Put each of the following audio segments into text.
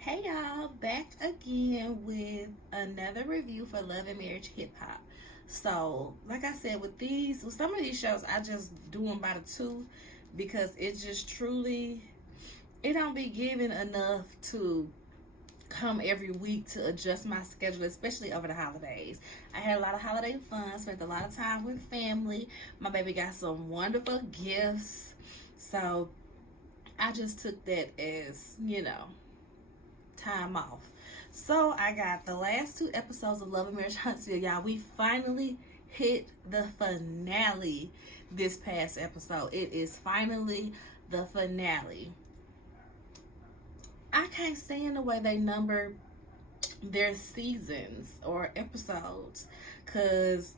Hey y'all, back again with another review for Love and Marriage Hip Hop. So, like I said, with some of these shows, I just do them by the two because it just truly, it don't be given enough to come every week to adjust my schedule, especially over the holidays. I had a lot of holiday fun, spent a lot of time with family. My baby got some wonderful gifts. So, I just took that as, time off. So I got the last two episodes of Love and Marriage Huntsville, y'all. We finally hit the finale this past episode. It is finally the finale. I can't stand the way they number their seasons or episodes because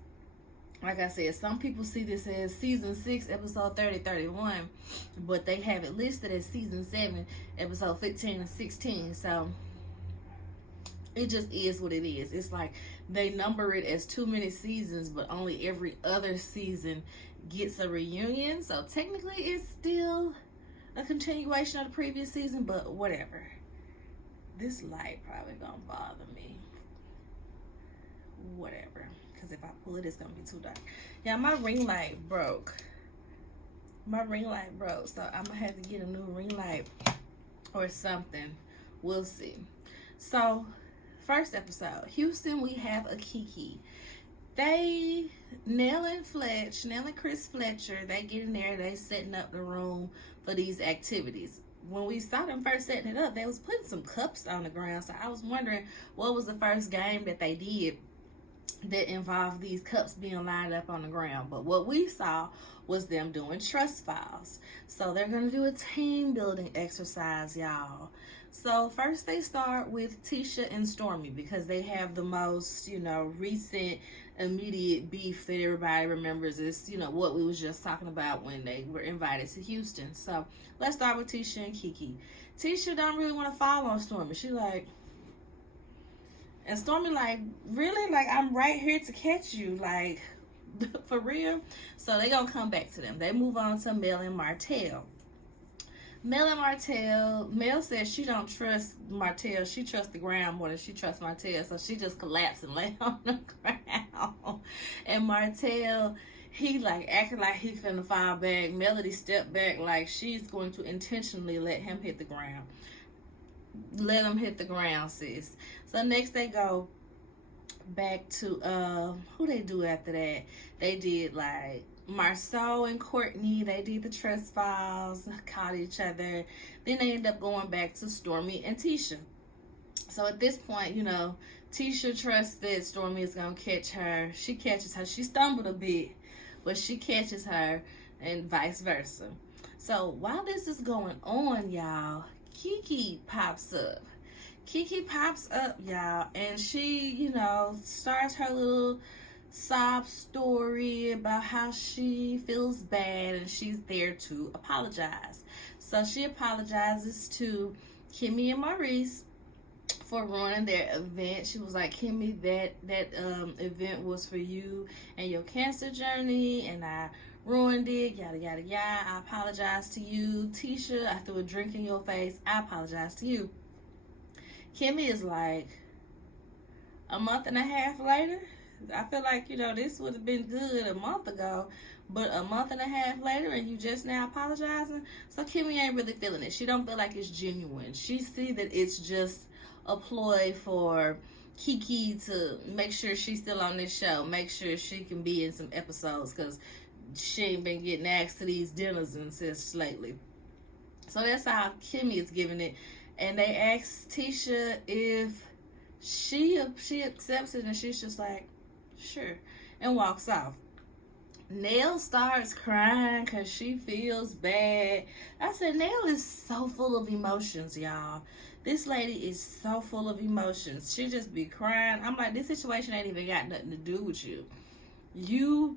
like I said, some people see this as season 6, episode 30-31, but they have it listed as season 7, episode 15 and 16. So it just is what it is. It's like they number it as too many seasons, but only every other season gets a reunion. So technically, it's still a continuation of the previous season, but whatever. This light probably gonna bother me. Whatever. Because if I pull it, it's gonna be too dark. Yeah, my ring light broke. So I'm gonna have to get a new ring light or something. We'll see. So, first episode, Houston, we have a Kiki. Nell and Chris Fletcher, they get in there, they setting up the room for these activities. When we saw them first setting it up, they was putting some cups on the ground. So I was wondering what was the first game that they did that involved these cups being lined up on the ground. But what we saw was them doing trust falls. So they're going to do a team building exercise, y'all. So first they start with Tisha and Stormy because they have the most, recent immediate beef that everybody remembers is, what we was just talking about when they were invited to Houston. So let's start with Tisha and Kiki. Tisha don't really want to fall on Stormy. She like, and Stormy like, really? Like, I'm right here to catch you. Like, for real? So they gonna come back to them. They move on to Mel and Martell. Mel says she don't trust Martell. She trusts the ground more than she trusts Martell. So she just collapsed and lay on the ground. And Martell, he like acting like he finna fall back. Melody stepped back like she's going to intentionally let him hit the ground. Let him hit the ground, sis. So next they go back to who they do after that. They did like Marceau and Courtney. They did the trust files, caught each other. Then they end up going back to Stormy and Tisha. So at this point, Tisha trusts that Stormy is gonna catch her. She catches her. She stumbled a bit, but she catches her, and vice versa. So while this is going on, y'all, Kiki pops up. Y'all, and she, starts her little sob story about how she feels bad and she's there to apologize. So she apologizes to Kimmy and Maurice for ruining their event. She was like, Kimmy, that event was for you and your cancer journey, and I ruined it, yada yada yada. I apologize to you. Tisha, I threw a drink in your face. I apologize to you. Kimmy is like, a month and a half later, I feel like, this would have been good a month ago, but a month and a half later and you just now apologizing? So Kimmy ain't really feeling it. She don't feel like it's genuine. She see that it's just a ploy for Kiki to make sure she's still on this show, make sure she can be in some episodes, because she ain't been getting asked to these dinners and since lately. So that's how Kimmy is giving it. And they ask Tisha if she accepts it, and she's just like, sure, and walks off. Nell starts crying because she feels bad. I said, Nell is so full of emotions, y'all. This lady is so full of emotions. She just be crying. I'm like, this situation ain't even got nothing to do with you. You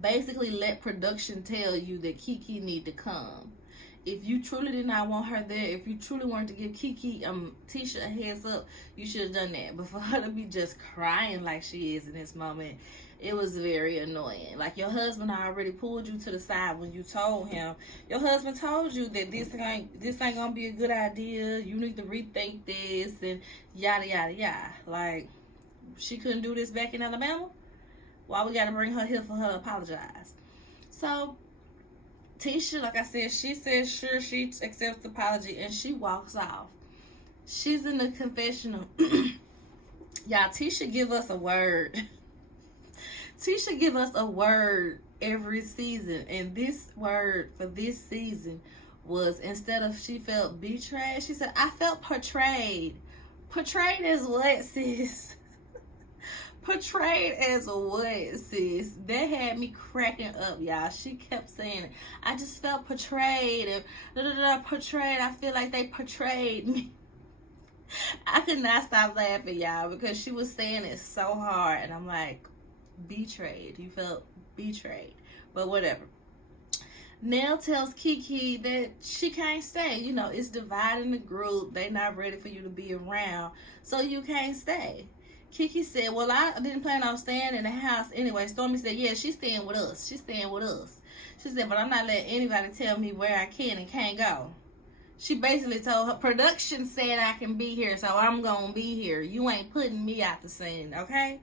basically let production tell you that Kiki need to come. if you truly did not want her there, if you truly wanted to give Tisha a heads up, you should have done that. But for her to be just crying like she is in this moment, it was very annoying. Like, your husband already pulled you to the side when you told him. Your husband told you that this ain't gonna be a good idea. You need to rethink this and yada yada yada. Like, she couldn't do this back in Alabama. Why we gotta bring her here for her to apologize? So Tisha, like I said, she says sure, she accepts the apology, and she walks off. She's in the confessional. Y'all, Tisha give us a word. Tisha give us a word every season, and this word for this season was, instead of she felt betrayed, she said, I felt portrayed. Portrayed as what, sis? Portrayed as what, sis? That had me cracking up, y'all. She kept saying it. I just felt portrayed, and portrayed. I feel like they portrayed me. I could not stop laughing, y'all, because she was saying it so hard, and I'm like, betrayed. You felt betrayed. But whatever. Nell tells Kiki that she can't stay. You know, it's dividing the group. They not ready for you to be around, so you can't stay. Kiki said, well, I didn't plan on staying in the house anyway. Stormy said, yeah, she's staying with us. She's staying with us. She said, but I'm not letting anybody tell me where I can and can't go. She basically told her, production said I can be here, so I'm going to be here. You ain't putting me out the scene, okay?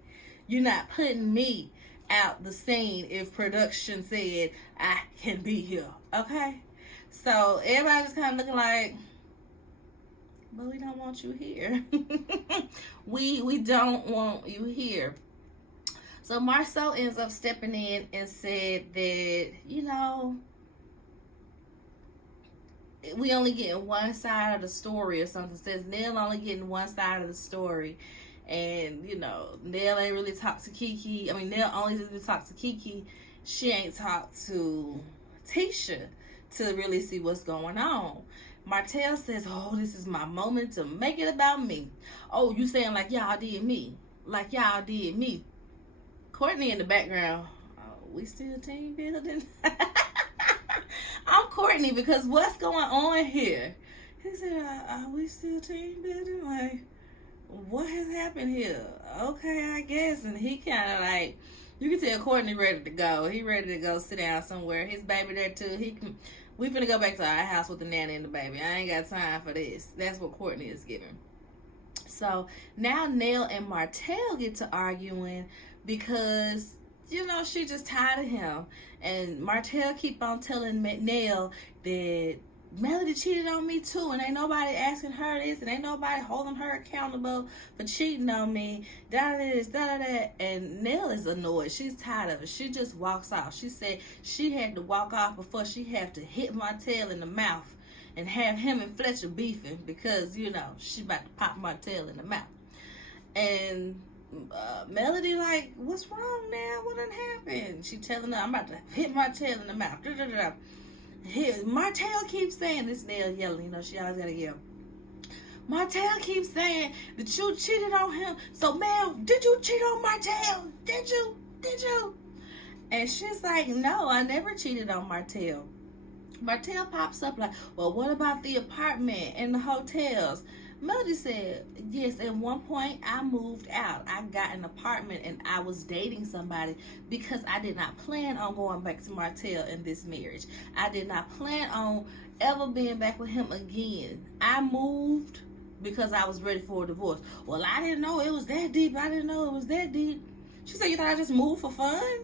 You're not putting me out the scene if production said I can be here, okay? So everybody just kind of looking like, but we don't want you here. we don't want you here. So Marcel ends up stepping in and said that, you know, we only getting one side of the story or something. Says Nell only getting one side of the story. And, you know, Nell ain't really talked to Kiki. I mean, Nell only really talked to Kiki. She ain't talked to Tisha to really see what's going on. Martell says, oh, this is my moment to make it about me. Oh, you saying like y'all did me. Like y'all did me. Courtney in the background. Oh, we still team building? I'm Courtney because what's going on here? He said, are we still team building? Like, what has happened here? Okay, I guess. And he kind of like, you can tell Courtney ready to go. He ready to go sit down somewhere. His baby there too. We finna go back to our house with the nanny and the baby. I ain't got time for this. That's what Courtney is giving. So now Nell and Martell get to arguing because, you know, she just tired of him. And Martell keep on telling Nell that Melody cheated on me too, and ain't nobody asking her this, and ain't nobody holding her accountable for cheating on me, da-da-da, and Nell is annoyed. She's tired of it. She just walks off. She said she had to walk off before she had to hit Martell in the mouth and have him and Fletcher beefing because, you know, she about to pop Martell in the mouth. And Melody like, what's wrong now? What done happened? She telling her, I'm about to hit Martell in the mouth. Da-da-da. Here, Martell keeps saying this. Nell yelling, you know, she always gotta yell. Martell keeps saying that you cheated on him. So, Mel, did you cheat on Martell? Did you? And she's like, no, I never cheated on Martell. Martell pops up like, well, what about the apartment and the hotels? Melody said, yes, at one point I moved out. I got an apartment and I was dating somebody because I did not plan on going back to Martell in this marriage. I did not plan on ever being back with him again. I moved because I was ready for a divorce. Well, I didn't know it was that deep. She said, you thought I just moved for fun?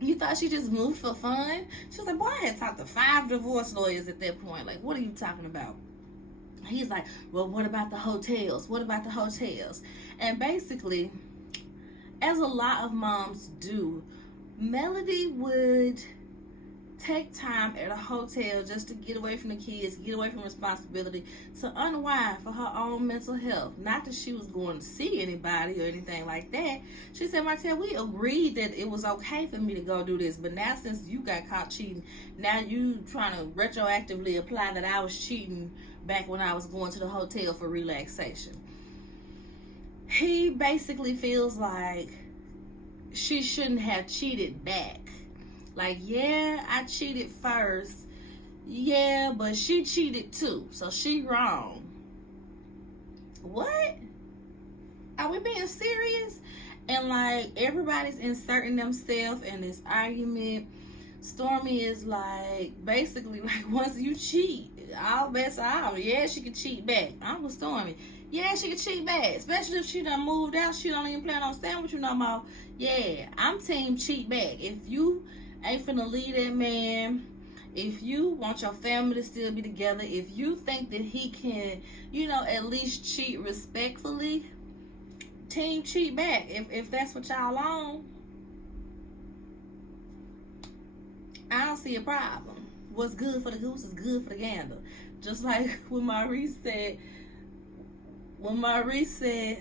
You thought she just moved for fun? She was like, boy, I had talked to 5 divorce lawyers at that point. Like, what are you talking about? He's like, well, what about the hotels? And basically, as a lot of moms do, Melody would take time at a hotel just to get away from the kids, get away from responsibility, to unwind for her own mental health. Not that she was going to see anybody or anything like that. She said, Martell, we agreed that it was okay for me to go do this, but now since you got caught cheating, now you trying to retroactively apply that I was cheating back when I was going to the hotel for relaxation. He basically feels like she shouldn't have cheated back. Like, yeah, I cheated first. Yeah, but she cheated too, so she wrong. What? Are we being serious? And like everybody's inserting themselves in this argument. Stormy is like basically like once you cheat, all bets are out. Yeah, she can cheat back. I'm with Stormy. Yeah, she can cheat back, especially if she done moved out. She don't even plan on staying with you no more. Yeah, I'm team cheat back. If you ain't finna leave that man, if you want your family to still be together, if you think that he can, at least cheat respectfully, team cheat back. If that's what y'all on, I don't see a problem. What's good for the goose is good for the gander. Just like when Maurice said,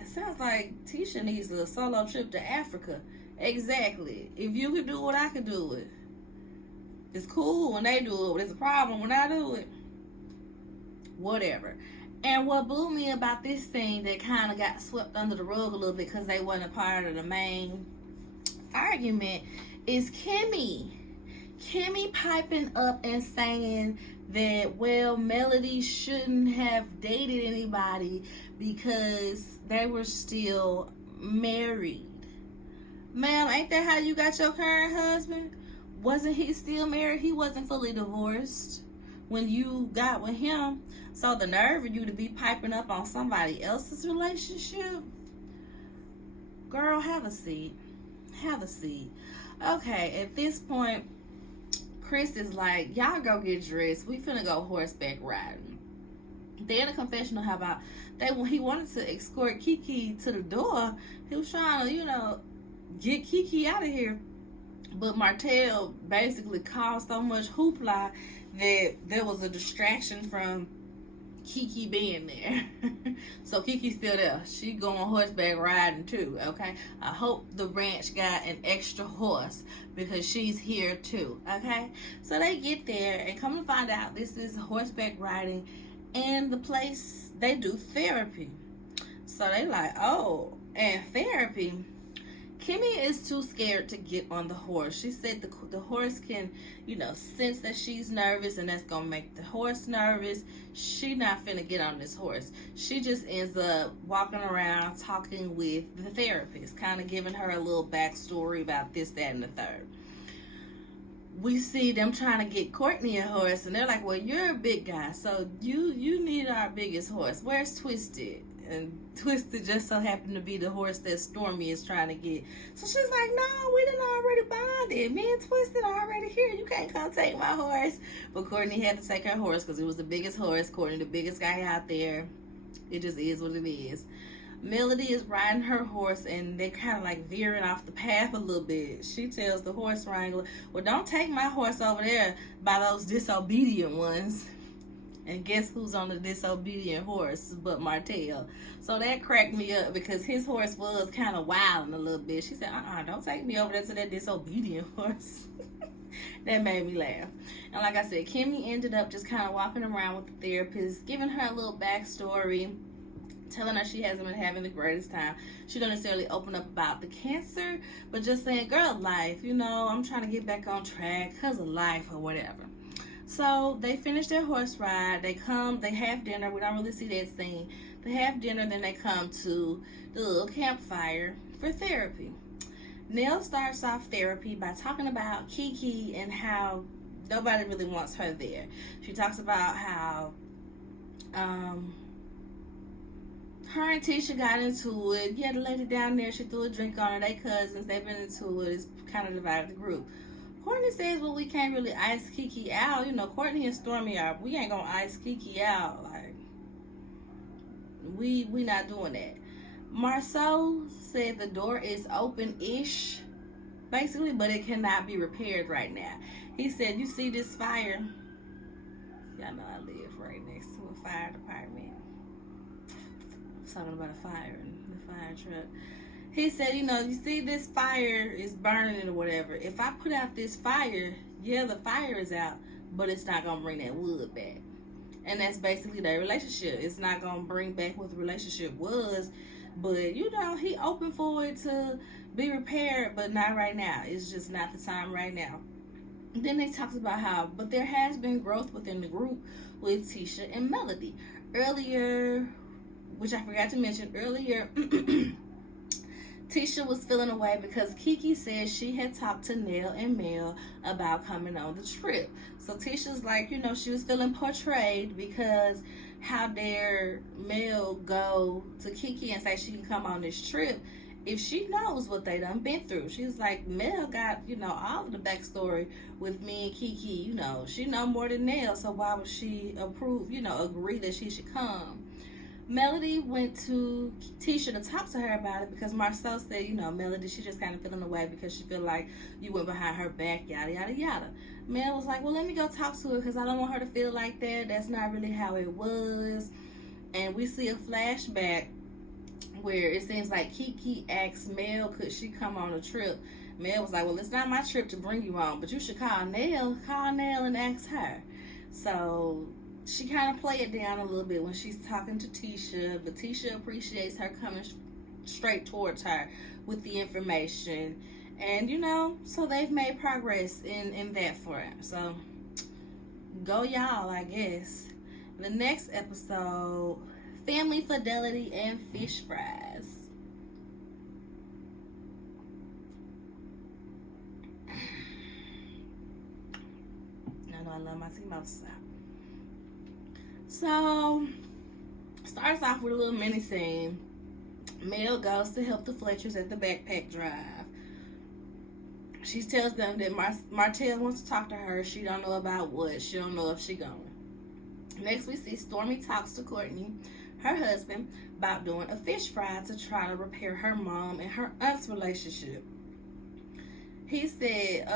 sounds like Tisha needs a solo trip to Africa. Exactly. If you could do it, I could do it. It's cool when they do it, but it's a problem when I do it. Whatever. And what blew me about this thing that kind of got swept under the rug a little bit because they wasn't a part of the main argument is Kimmy. Kimmy piping up and saying that, well, Melody shouldn't have dated anybody because they were still married. Ma'am, ain't that how you got your current husband? Wasn't he still married? He wasn't fully divorced when you got with him. So the nerve of you to be piping up on somebody else's relationship? Girl, have a seat. Have a seat. Okay, at this point, Chris is like, y'all go get dressed. We finna go horseback riding. They in a confessional, how about when he wanted to escort Kiki to the door, he was trying to, get Kiki out of here. But Martell basically caused so much hoopla that there was a distraction from Kiki being there. So Kiki's still there. She going horseback riding too, okay? I hope the ranch got an extra horse because she's here too, okay? So they get there and come to find out this is horseback riding and the place they do therapy. So they like, oh, and therapy. Kimmy is too scared to get on the horse. She said the horse can, sense that she's nervous and that's going to make the horse nervous. She not finna get on this horse. She just ends up walking around talking with the therapist, kind of giving her a little backstory about this, that, and the third. We see them trying to get Courtney a horse and they're like, well, you're a big guy, so you need our biggest horse. Where's Twisted? And Twisted just so happened to be the horse that Stormy is trying to get. So she's like, no, we done already bonded. Me and Twisted are already here. You can't come take my horse. But Courtney had to take her horse because it was the biggest horse. Courtney, the biggest guy out there. It just is what it is. Melody is riding her horse and they're kind of like veering off the path a little bit. She tells the horse wrangler, well, don't take my horse over there by those disobedient ones. And guess who's on the disobedient horse but Martell? So that cracked me up because his horse was kind of wilding a little bit. She said, don't take me over there to that disobedient horse. That made me laugh. And like I said, Kimmy ended up just kind of walking around with the therapist, giving her a little backstory, telling her she hasn't been having the greatest time. She don't necessarily open up about the cancer, but just saying, girl, life, I'm trying to get back on track because of life or whatever. So they finish their horse ride. They have dinner. We don't really see that scene. They have dinner, then they come to the little campfire for therapy. Nell starts off therapy by talking about Kiki and how nobody really wants her there. She talks about how her and Tisha got into it. Yeah, the lady down there, she threw a drink on her. They cousins. They've been into it. It's kind of divided the group. Courtney says, well, we can't really ice Kiki out. Courtney and Stormy we ain't gonna ice Kiki out. Like, we not doing that. Marceau said the door is open-ish, basically, but it cannot be repaired right now. He said, you see this fire? Y'all know I live right next to a fire department. I'm talking about a fire and the fire truck. He said, you see this fire is burning or whatever. If I put out this fire, yeah, the fire is out, but it's not going to bring that wood back. And that's basically their relationship. It's not going to bring back what the relationship was. But, he open for it to be repaired, but not right now. It's just not the time right now. Then they talked about how, but there has been growth within the group with Tisha and Melody. Earlier, which I forgot to mention earlier, Tisha was feeling away because Kiki said she had talked to Nell and Mel about coming on the trip. So Tisha's like, she was feeling portrayed because how dare Mel go to Kiki and say she can come on this trip if she knows what they done been through. She was like, Mel got, all of the backstory with me and Kiki, she know more than Nell, so why would she agree that she should come? Melody went to Tisha to talk to her about it because Marcel said, Melody, she just kind of feeling away because she feel like you went behind her back, yada, yada, yada. Mel was like, well, let me go talk to her because I don't want her to feel like that. That's not really how it was. And we see a flashback where it seems like Kiki asked Mel, could she come on a trip? Mel was like, well, it's not my trip to bring you on, but you should call Nell and ask her. So she kind of played it down a little bit when she's talking to Tisha, but Tisha appreciates her coming straight towards her with the information. And, so they've made progress in that for him. So, go y'all, I guess. The next episode, Family Fidelity and Fish Fries. I know I love my samosa. So, starts off with a little mini scene. Mel goes to help the Fletchers at the backpack drive. She tells them that Martell wants to talk to her. She don't know about what. She don't know if she going. Next, we see Stormy talks to Courtney, her husband, about doing a fish fry to try to repair her mom and her aunt's relationship. He said,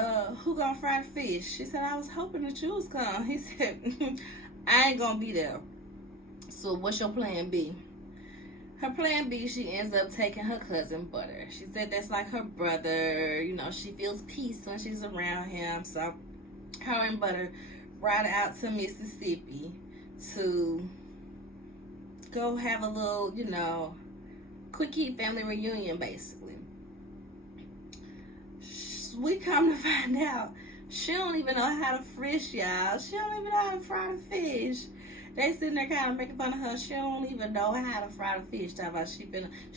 who gonna fry the fish? She said, I was hoping that you was come. He said, I ain't gonna be there. So what's your plan B? Her plan B, she ends up taking her cousin Butter. She said that's like her brother. She feels peace when she's around him. So her and Butter ride out to Mississippi to go have a little, quickie family reunion, basically. We come to find out she don't even know how to fish, y'all. She don't even know how to fry the fish. They sitting there kind of making fun of her. She don't even know how to fry the fish. Talk about she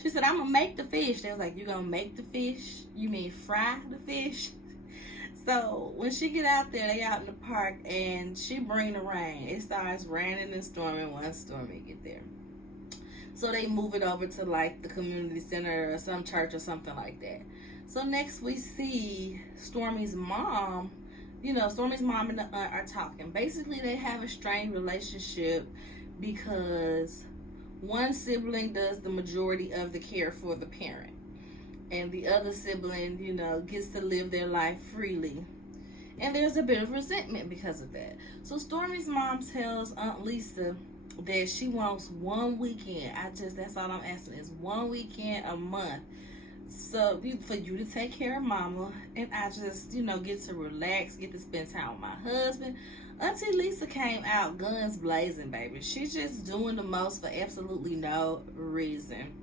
said, I'm going to make the fish. They was like, you going to make the fish? You mean fry the fish? So when she get out there, they out in the park, and she bring the rain. It starts raining and storming once Stormy get there. So they move it over to like the community center or some church or something like that. So next we see Stormy's mom. Stormy's mom and the aunt are talking. Basically, they have a strained relationship because one sibling does the majority of the care for the parent. And the other sibling, gets to live their life freely. And there's a bit of resentment because of that. So Stormy's mom tells Aunt Lisa that she wants one weekend. That's all I'm asking is one weekend a month. So for you to take care of mama, and I just, get to relax, get to spend time with my husband. Auntie Lisa came out guns blazing, baby. She's just doing the most for absolutely no reason.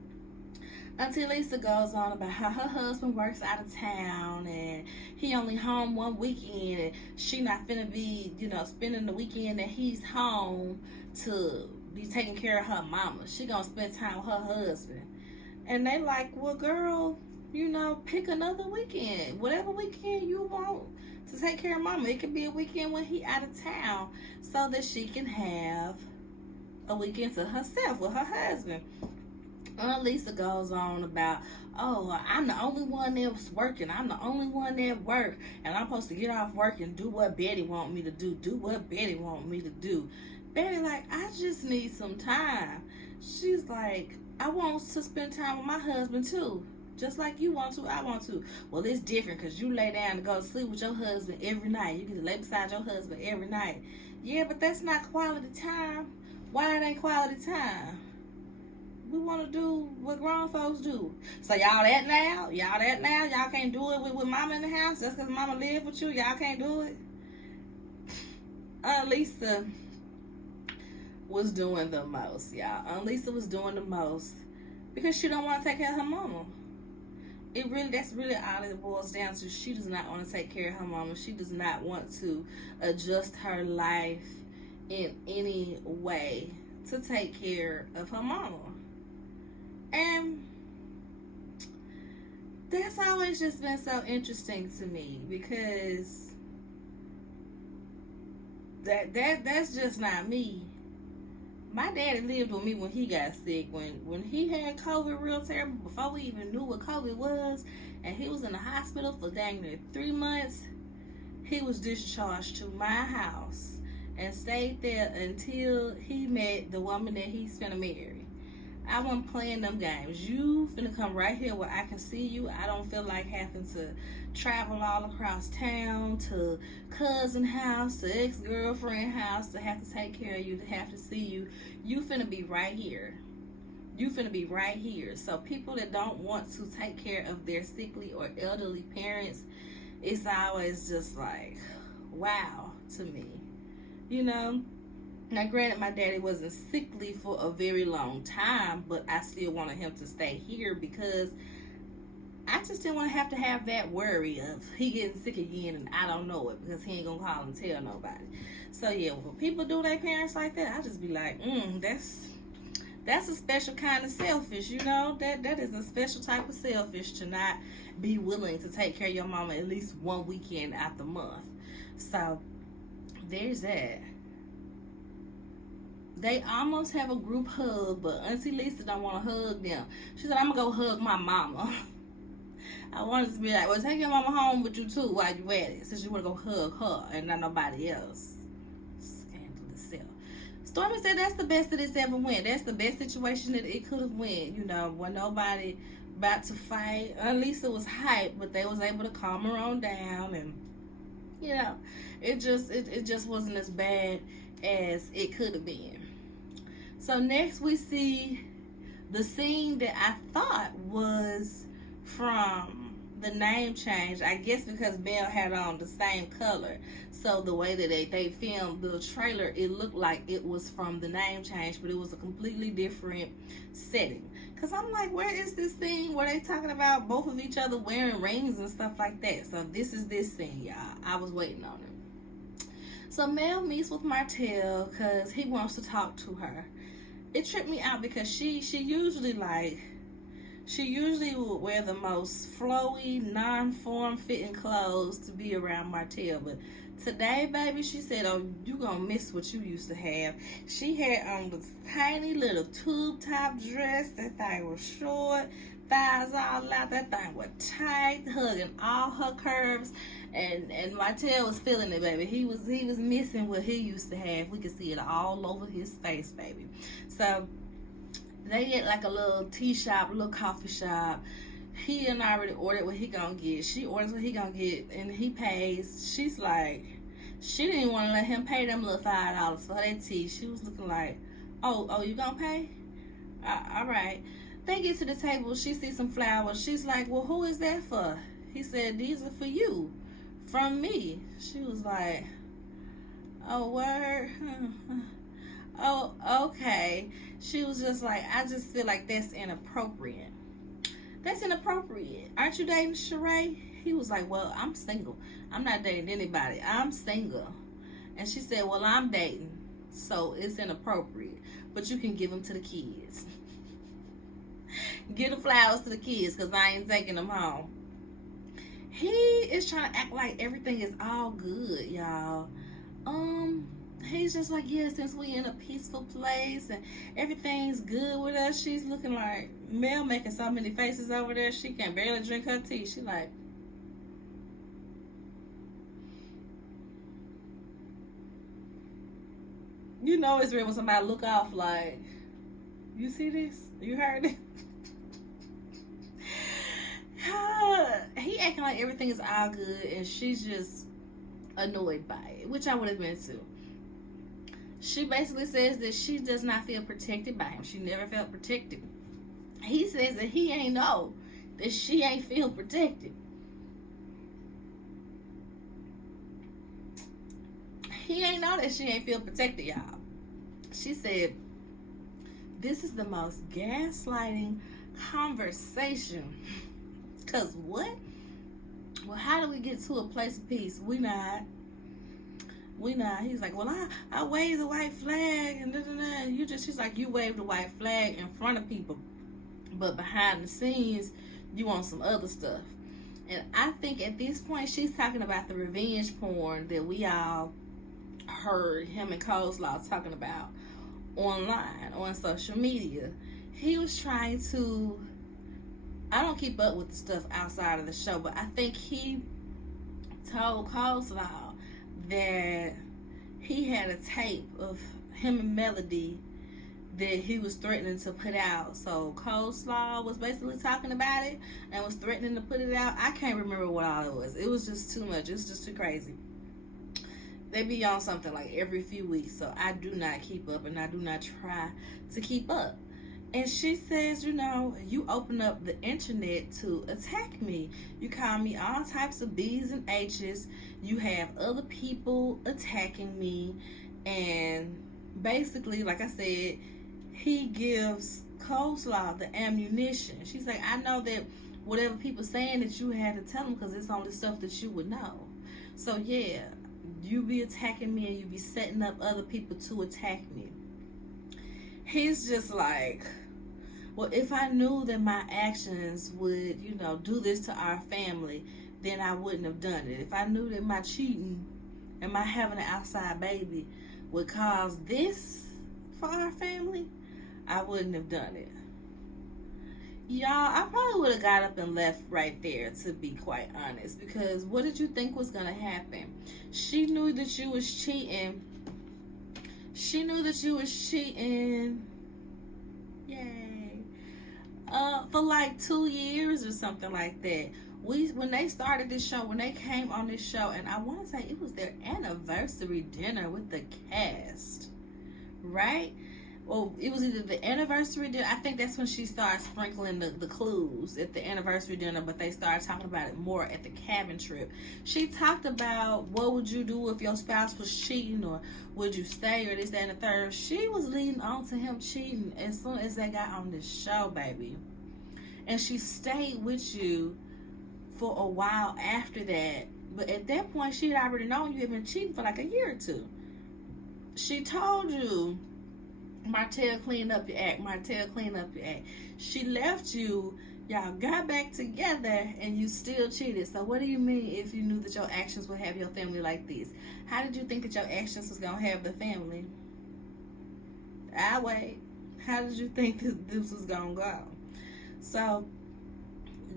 Auntie Lisa goes on about how her husband works out of town and he only home one weekend, and she not finna be, spending the weekend that he's home to be taking care of her mama. She gonna spend time with her husband. And they like, well, girl, pick another weekend. Whatever weekend you want to take care of mama. It could be a weekend when he out of town so that she can have a weekend to herself with her husband. Aunt Lisa goes on about, I'm the only one that was working. I'm the only one that work. And I'm supposed to get off work and do what Betty want me to do. Do what Betty want me to do. Betty like, I just need some time. She's like, I want to spend time with my husband too. Just like you want to, I want to. Well, it's different because you lay down to go to sleep with your husband every night. You get to lay beside your husband every night. Yeah, but that's not quality time. Why it ain't quality time? We want to do what grown folks do. So y'all that now? Y'all can't do it with mama in the house? Just because mama live with you, y'all can't do it? Lisa was doing the most, y'all. Lisa was doing the most because she don't want to take care of her mama. That's really all it boils down to. She does not want to take care of her mama. She does not want to adjust her life in any way to take care of her mama. And that's always just been so interesting to me, because that's just not me. My daddy lived with me when he got sick. When he had COVID real terrible, before we even knew what COVID was, and he was in the hospital for dang near 3 months, he was discharged to my house and stayed there until he met the woman that he's finna marry. I wasn't playing them games. You finna come right here where I can see you. I don't feel like having to travel all across town to cousin house, to ex-girlfriend house, to have to take care of you, to have to see you. You finna be right here. You finna be right here. So people that don't want to take care of their sickly or elderly parents, it's always just like, wow to me. You know? Now, granted, my daddy wasn't sickly for a very long time, but I still wanted him to stay here because I just didn't want to have that worry of he getting sick again and I don't know it, because he ain't gonna call and tell nobody. So yeah, when people do their parents like that, I just be like, that's a special kind of selfish, you know? That is a special type of selfish to not be willing to take care of your mama at least one weekend out the month. So there's that. They almost have a group hug, but Auntie Lisa don't want to hug them. She said, I'm going to go hug my mama. I wanted to be like, well, take your mama home with you too while you at it, since you want to go hug her and not nobody else. Scandalous self. Stormy said that's the best that it's ever went. That's the best situation that it could have went. You know, when nobody about to fight. Lisa was hyped, but they was able to calm her on down, and you know, it just wasn't as bad as it could have been. So next we see the scene that I thought was from the name change. I guess because Mel had on the same color. So the way that they filmed the trailer, it looked like it was from the name change, but it was a completely different setting. Because I'm like, where is this scene where they talking about both of each other wearing rings and stuff like that? So this is this scene, y'all. I was waiting on it. So Mel meets with Martell because he wants to talk to her. It tripped me out because she usually would wear the most flowy, non-form fitting clothes to be around Martell. But today, baby, she said, oh, you gonna miss what you used to have. She had on this tiny little tube top dress. That thing was short, thighs all out. That thing was tight, hugging all her curves. And Martell was feeling it, baby. He was missing what he used to have. We could see it all over his face, baby. So they get like a little tea shop, a little coffee shop. He done already ordered what he gonna get. She orders what he gonna get, and he pays. She's like, she didn't even want to let him pay them little $5 for that tea. She was looking like, oh, you gonna pay? All right. They get to the table. She sees some flowers. She's like, well, who is that for? He said, these are for you, from me. She was like, oh, word. Oh, okay. She was just like, I just feel like that's inappropriate. That's inappropriate. Aren't you dating Sheree? He was like, well, I'm single. I'm not dating anybody. I'm single. And she said, well, I'm dating. So it's inappropriate. But you can give them to the kids. Give the flowers to the kids because I ain't taking them home. He is trying to act like everything is all good, y'all. He's just like, yeah, since we in a peaceful place and everything's good with us. She's looking like Mel making so many faces over there. She can barely drink her tea. She like, you know it's real when somebody look off like, you see this? You heard it? He acting like everything is all good and she's just annoyed by it, which I would have been too. She basically says that she does not feel protected by him. She never felt protected. He says that he ain't know that she ain't feel protected. He ain't know that she ain't feel protected, y'all. She said, this is the most gaslighting conversation Cause what? Well, how do we get to a place of peace? We not. He's like, well, I waved the white flag and da, da, da. You just, she's like, you waved the white flag in front of people, but behind the scenes, you want some other stuff. And I think at this point, she's talking about the revenge porn that we all heard him and Coleslaw talking about online, on social media. He was trying to, I don't keep up with the stuff outside of the show, but I think he told Coleslaw that he had a tape of him and Melody that he was threatening to put out. So Coleslaw was basically talking about it and was threatening to put it out. I can't remember what all it was. It was just too much. It's just too crazy. They be on something like every few weeks, so I do not keep up and I do not try to keep up. And she says, you know, you open up the internet to attack me. You call me all types of B's and H's. You have other people attacking me. And basically, like I said, he gives Coleslaw the ammunition. She's like, I know that whatever people saying that you had to tell them because it's only stuff that you would know. So yeah, you be attacking me and you be setting up other people to attack me. He's just like, well, if I knew that my actions would, you know, do this to our family, then I wouldn't have done it. If I knew that my cheating and my having an outside baby would cause this for our family, I wouldn't have done it. Y'all, I probably would have got up and left right there, to be quite honest, because what did you think was going to happen? She knew that you was cheating. She knew that you was cheating. Yay. For like 2 years or something like that. When they started this show, when they came on this show, and I want to say it was their anniversary dinner with the cast, right? Well, it was either the anniversary dinner. I think that's when she started sprinkling the clues at the anniversary dinner, but they started talking about it more at the cabin trip. She talked about what would you do if your spouse was cheating, or would you stay, or this, that, and the third. She was leading on to him cheating as soon as they got on this show, baby. And she stayed with you for a while after that. But at that point, she had already known you had been cheating for like a year or two. She told you, Martell, clean up your act. Martell, clean up your act. She left you. Y'all got back together and you still cheated. So what do you mean if you knew that your actions would have your family like this? How did you think that your actions was going to have the family? I wait. How did you think that this was going to go? So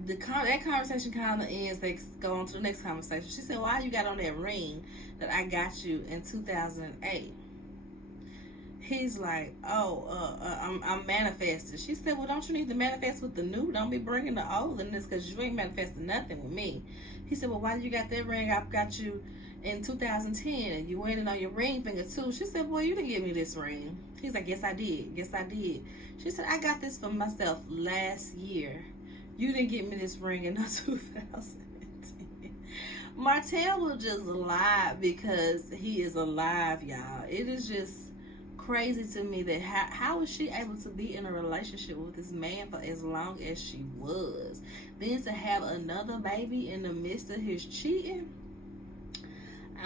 that conversation kind of ends. They go on to the next conversation. She said, why you got on that ring that I got you in 2008? He's like, I'm manifesting. She said, well, don't you need to manifest with the new? Don't be bringing the old in this, because you ain't manifesting nothing with me. He said, well, why you got that ring? I got you in 2010, and you waiting on your ring finger too. She said, boy, you didn't give me this ring. He's like, yes, I did. Yes, I did. She said, I got this for myself last year. You didn't get me this ring in 2017. Martell will just lie because he is alive, y'all. It is just crazy to me that how was she able to be in a relationship with this man for as long as she was, then to have another baby in the midst of his cheating.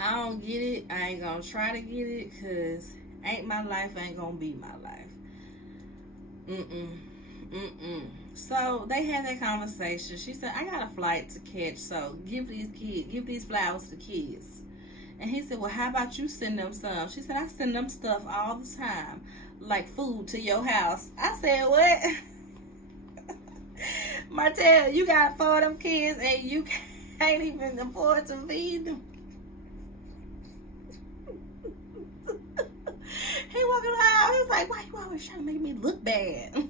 I don't get it. I ain't gonna try to get it, because ain't my life ain't gonna be my life. So they had that conversation. She said, I got a flight to catch, so give these flowers to the kids. And he said, well, how about you send them some? She said, I send them stuff all the time, like food to your house. I said, what? Martell, you got 4 of them kids and you can't even afford to feed them. He walking around, he was like, why you always trying to make me look bad?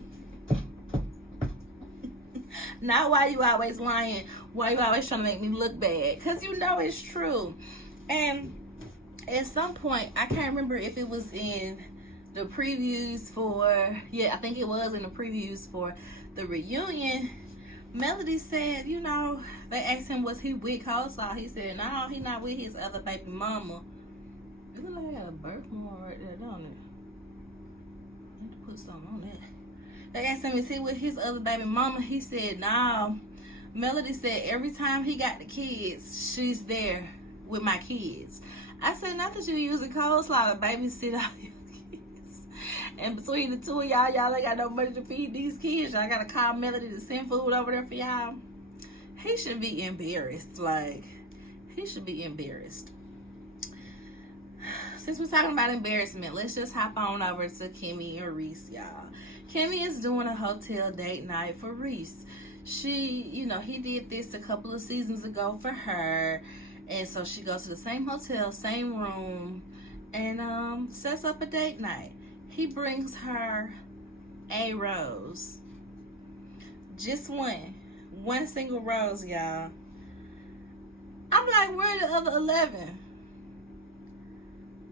Not why you always lying, why you always trying to make me look bad? Because you know it's true. And at some point, I can't remember if it was in the previews for, I think it was in the previews for the reunion, Melody said, you know, they asked him, was he with Coleslaw? He said, no, he not with his other baby mama. It look like I got a birthmark right there, don't it? I need to put something on that. They asked him, is he with his other baby mama? He said, no, Melody said every time he got the kids, she's there with my kids. I said, not that you using coleslaw to babysit all your kids. And between the two of y'all ain't got no money to feed these kids. Y'all gotta call Melody to send food over there for y'all. He should be embarrassed. Like, he should be embarrassed. Since we're talking about embarrassment, let's just hop on over to Kimmy and Reese, y'all. Kimmy is doing a hotel date night for Reese. He did this a couple of seasons ago for her. And so she goes to the same hotel, same room, and sets up a date night. He brings her a rose. Just one. One single rose, y'all. I'm like, where are the other 11?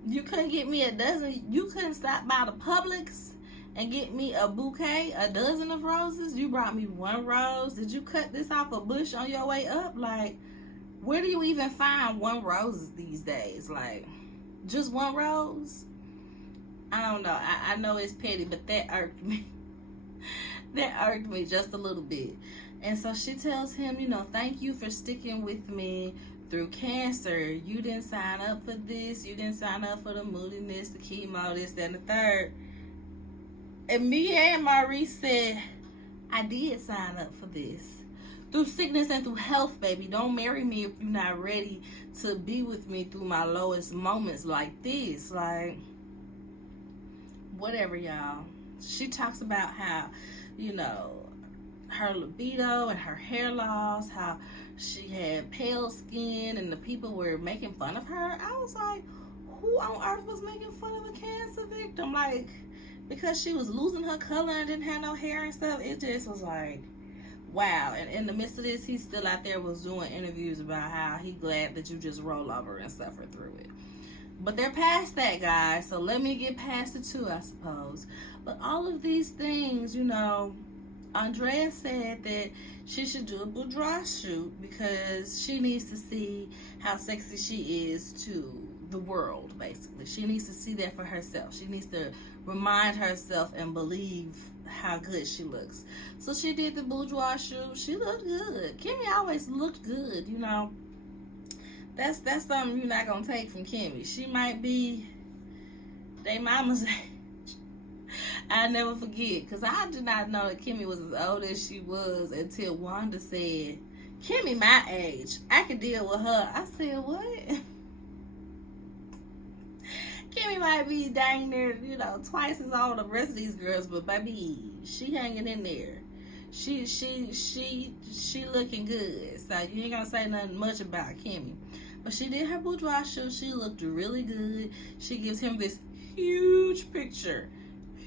You couldn't get me a dozen. You couldn't stop by the Publix and get me a bouquet, a dozen of roses. You brought me one rose. Did you cut this off a bush on your way up? Like, where do you even find one rose these days? Like, just one rose? I don't know. I know it's petty, but that irked me. That irked me just a little bit. And so she tells him, thank you for sticking with me through cancer. You didn't sign up for this. You didn't sign up for the moodiness, the chemo, this, that, and the third. And me and Maurice said, I did sign up for this. Through sickness and through health, baby. Don't marry me if you're not ready to be with me through my lowest moments like this. Like, whatever, y'all. She talks about how, her libido and her hair loss, how she had pale skin and the people were making fun of her. I was like, who on earth was making fun of a cancer victim? Like, because she was losing her color and didn't have no hair and stuff. It just was like, wow. And in the midst of this, he's still out there was doing interviews about how he glad that you just roll over and suffer through it. But they're past that, guys. So let me get past it too, I suppose. But all of these things, Andrea said that she should do a boudoir shoot because she needs to see how sexy she is to the world, basically. She needs to see that for herself. She needs to remind herself and believe how good she looks. So she did the boudoir shoot. She looked good. Kimmy always looked good, That's something you're not going to take from Kimmy. She might be they mama's age. I never forget, because I did not know that Kimmy was as old as she was until Wanda said, Kimmy my age. I could deal with her. I said, what? Kimmy might be dang near, twice as old as the rest of these girls, but baby, she hanging in there. She looking good. So you ain't gonna say nothing much about Kimmy. But she did her boudoir shoot. She looked really good. She gives him this huge picture.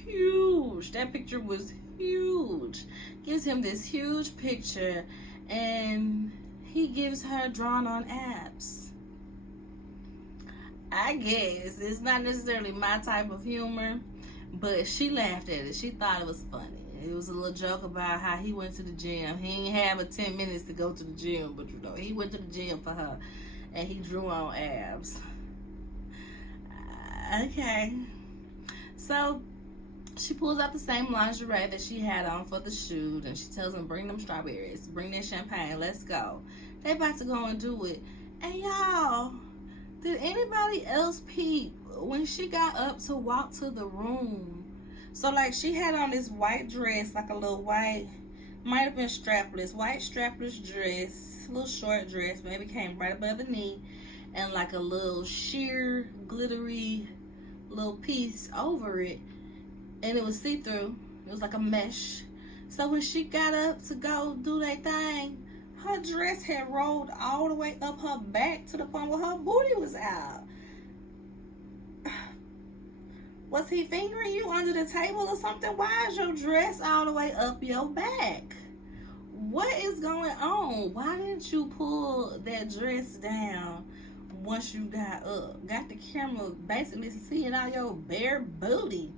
Huge. That picture was huge. Gives him this huge picture, and he gives her drawn on abs. I guess it's not necessarily my type of humor, but she laughed at it. She thought it was funny. It was a little joke about how he went to the gym. He didn't have a 10 minutes to go to the gym, but he went to the gym for her, and he drew on abs. Okay. So she pulls out the same lingerie that she had on for the shoot, and she tells him, bring them strawberries, bring that champagne, let's go. They about to go and do it. And y'all, did anybody else peep when she got up to walk to the room? So, like, she had on this white dress, like a little white, might have been strapless, white strapless dress, a little short dress, maybe came right above the knee, and like a little sheer, glittery little piece over it. And it was see-through. It was like a mesh. So when she got up to go do that thing, her dress had rolled all the way up her back to the point where her booty was out. Was he fingering you under the table or something? Why is your dress all the way up your back? What is going on? Why didn't you pull that dress down once you got up? Got the camera basically seeing all your bare booty.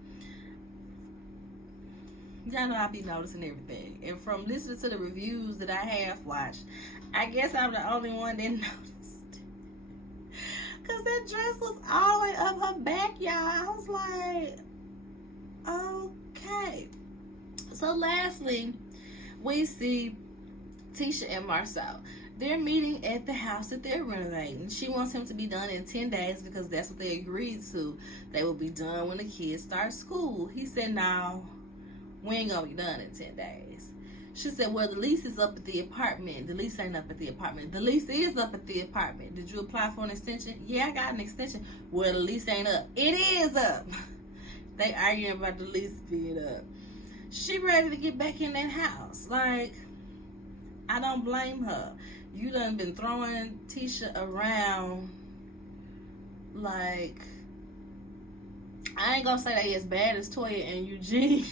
Y'all know I be noticing everything. And from listening to the reviews that I have watched, I guess I'm the only one that noticed. Because that dress was all the way up her back, y'all. I was like, okay. So lastly, we see Tisha and Marcel. They're meeting at the house that they're renovating. She wants him to be done in 10 days because that's what they agreed to. They will be done when the kids start school. He said, no, we ain't going to be done in 10 days. She said, well, the lease is up at the apartment. The lease ain't up at the apartment. The lease is up at the apartment. Did you apply for an extension? Yeah, I got an extension. Well, the lease ain't up. It is up. They arguing about the lease being up. She ready to get back in that house. Like, I don't blame her. You done been throwing Tisha around. Like, I ain't gonna say they as bad as Toya and Eugene.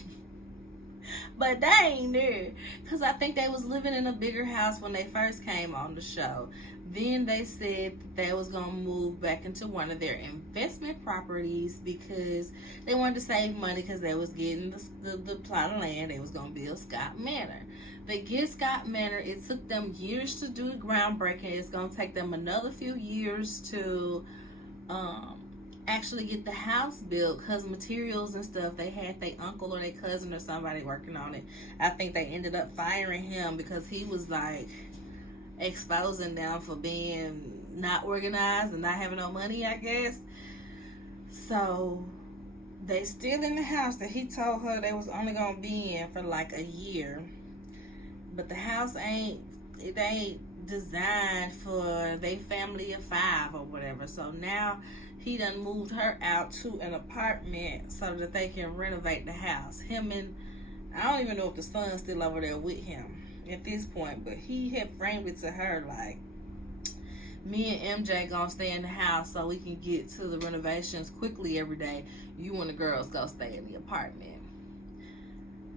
But they ain't there. Because I think they was living in a bigger house when they first came on the show. Then they said they was going to move back into one of their investment properties because they wanted to save money because they was getting the plot of land. They was going to build Scott Manor. They get Scott Manor. It took them years to do the groundbreaking. It's going to take them another few years to actually get the house built because materials and stuff, they had their uncle or their cousin or somebody working on it. I think they ended up firing him because he was like exposing them for being not organized and not having no money, I guess. So they still in the house that he told her they was only gonna be in for like a year. But the house ain't designed for they family of 5 or whatever. So now he done moved her out to an apartment so that they can renovate the house. Him and, I don't even know if the son's still over there with him at this point, but he had framed it to her like, me and MJ gonna stay in the house so we can get to the renovations quickly every day. You and the girls go stay in the apartment.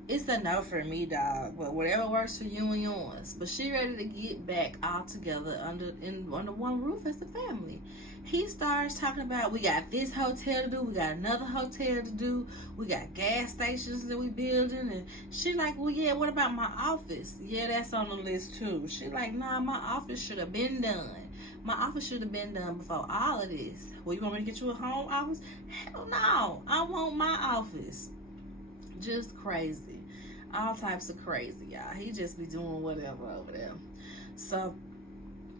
It's a no for me, dog. But whatever works for you and yours. But she ready to get back all together under one roof as a family. He starts talking about, we got this hotel to do, we got another hotel to do, we got gas stations that we building, and she like, well, yeah, what about my office? Yeah, that's on the list too. She like, nah, my office should have been done. My office should have been done before all of this. Well, you want me to get you a home office? Hell no, I want my office. Just crazy. All types of crazy, y'all. He just be doing whatever over there. So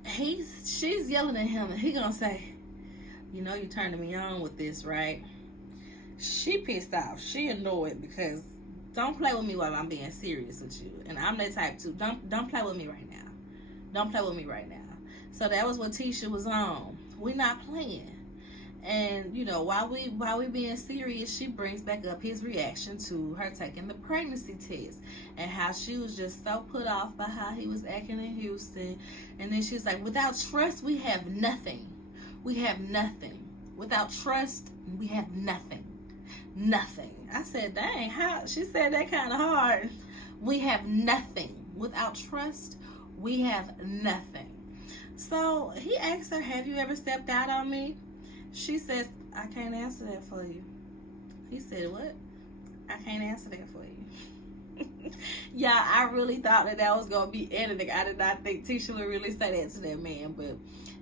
she's yelling at him, and he gonna say, you know you turning me on with this, right? She pissed off. She annoyed because don't play with me while I'm being serious with you. And I'm that type too. Don't play with me right now. Don't play with me right now. So that was what Tisha was on. We not playing. And you know, while we being serious, she brings back up his reaction to her taking the pregnancy test and how she was just so put off by how he was acting in Houston. And then she was like, without trust, we have nothing. We have nothing. Without trust, we have nothing. Nothing. I said, dang, how? She said that kind of hard. We have nothing. Without trust, we have nothing. So he asked her, have you ever stepped out on me? She says, I can't answer that for you. He said, what? I can't answer that for you. Yeah, I really thought that was going to be editing. I did not think Tisha would really say that to that man. But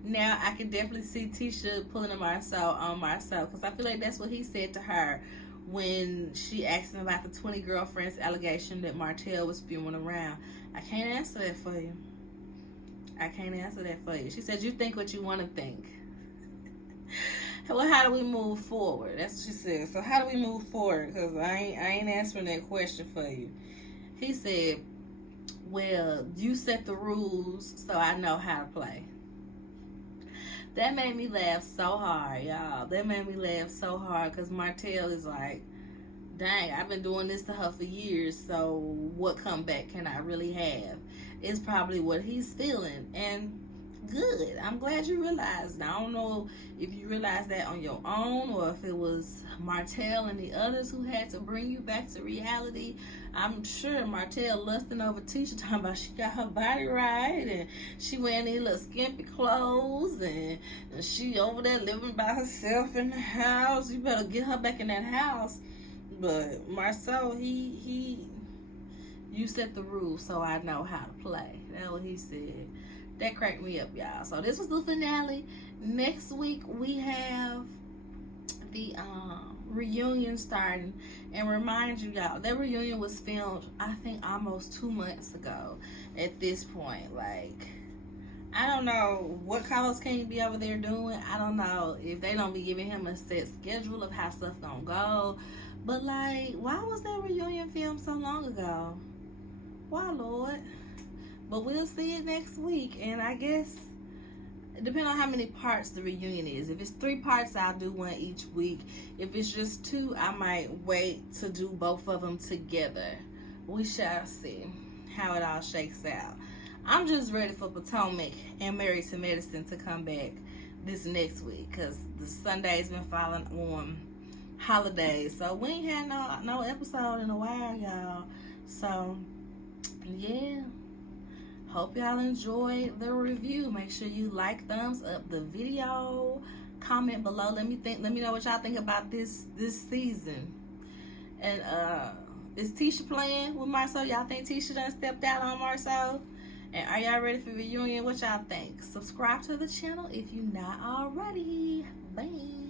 now I can definitely see Tisha pulling a Marcel on Marcel. Because I feel like that's what he said to her when she asked him about the 20 girlfriends allegation that Martell was spewing around. I can't answer that for you. I can't answer that for you. She said, you think what you want to think. Well, how do we move forward? That's what she said. So how do we move forward? Because I ain't answering that question for you. He said, well, you set the rules so I know how to play. That made me laugh so hard, y'all. That made me laugh so hard because Martell is like, dang, I've been doing this to her for years, so what comeback can I really have? It's probably what he's feeling. And good. I'm glad you realized. I don't know if you realized that on your own or if it was Martell and the others who had to bring you back to reality. I'm sure Martell lusting over Tisha, talking about she got her body right and she wearing these little skimpy clothes and she over there living by herself in the house. You better get her back in that house. But Marcel, you set the rules so I know how to play. That's what he said. That cracked me up, y'all. So this was the finale. Next week we have the reunion starting. And remind you, y'all, that reunion was filmed, I think, almost 2 months ago at this point. Like, I don't know what Carlos King be over there doing. I don't know if they don't be giving him a set schedule of how stuff gonna go. But, like, why was that reunion filmed so long ago? Why, Lord? But we'll see it next week. And I guess, depending on how many parts the reunion is. If it's 3 parts, I'll do one each week. If it's just 2, I might wait to do both of them together. We shall see how it all shakes out. I'm just ready for Potomac and Married to Medicine to come back this next week, because the Sunday's been falling on holidays. So we ain't had no episode in a while, y'all. So, yeah. Hope y'all enjoyed the review. Make sure you like, thumbs up the video, comment below. Let me know what y'all think about this season. And is Tisha playing with Marceau? Y'all think Tisha done stepped out on Marceau? And are y'all ready for the reunion? What y'all think? Subscribe to the channel if you're not already. Bye.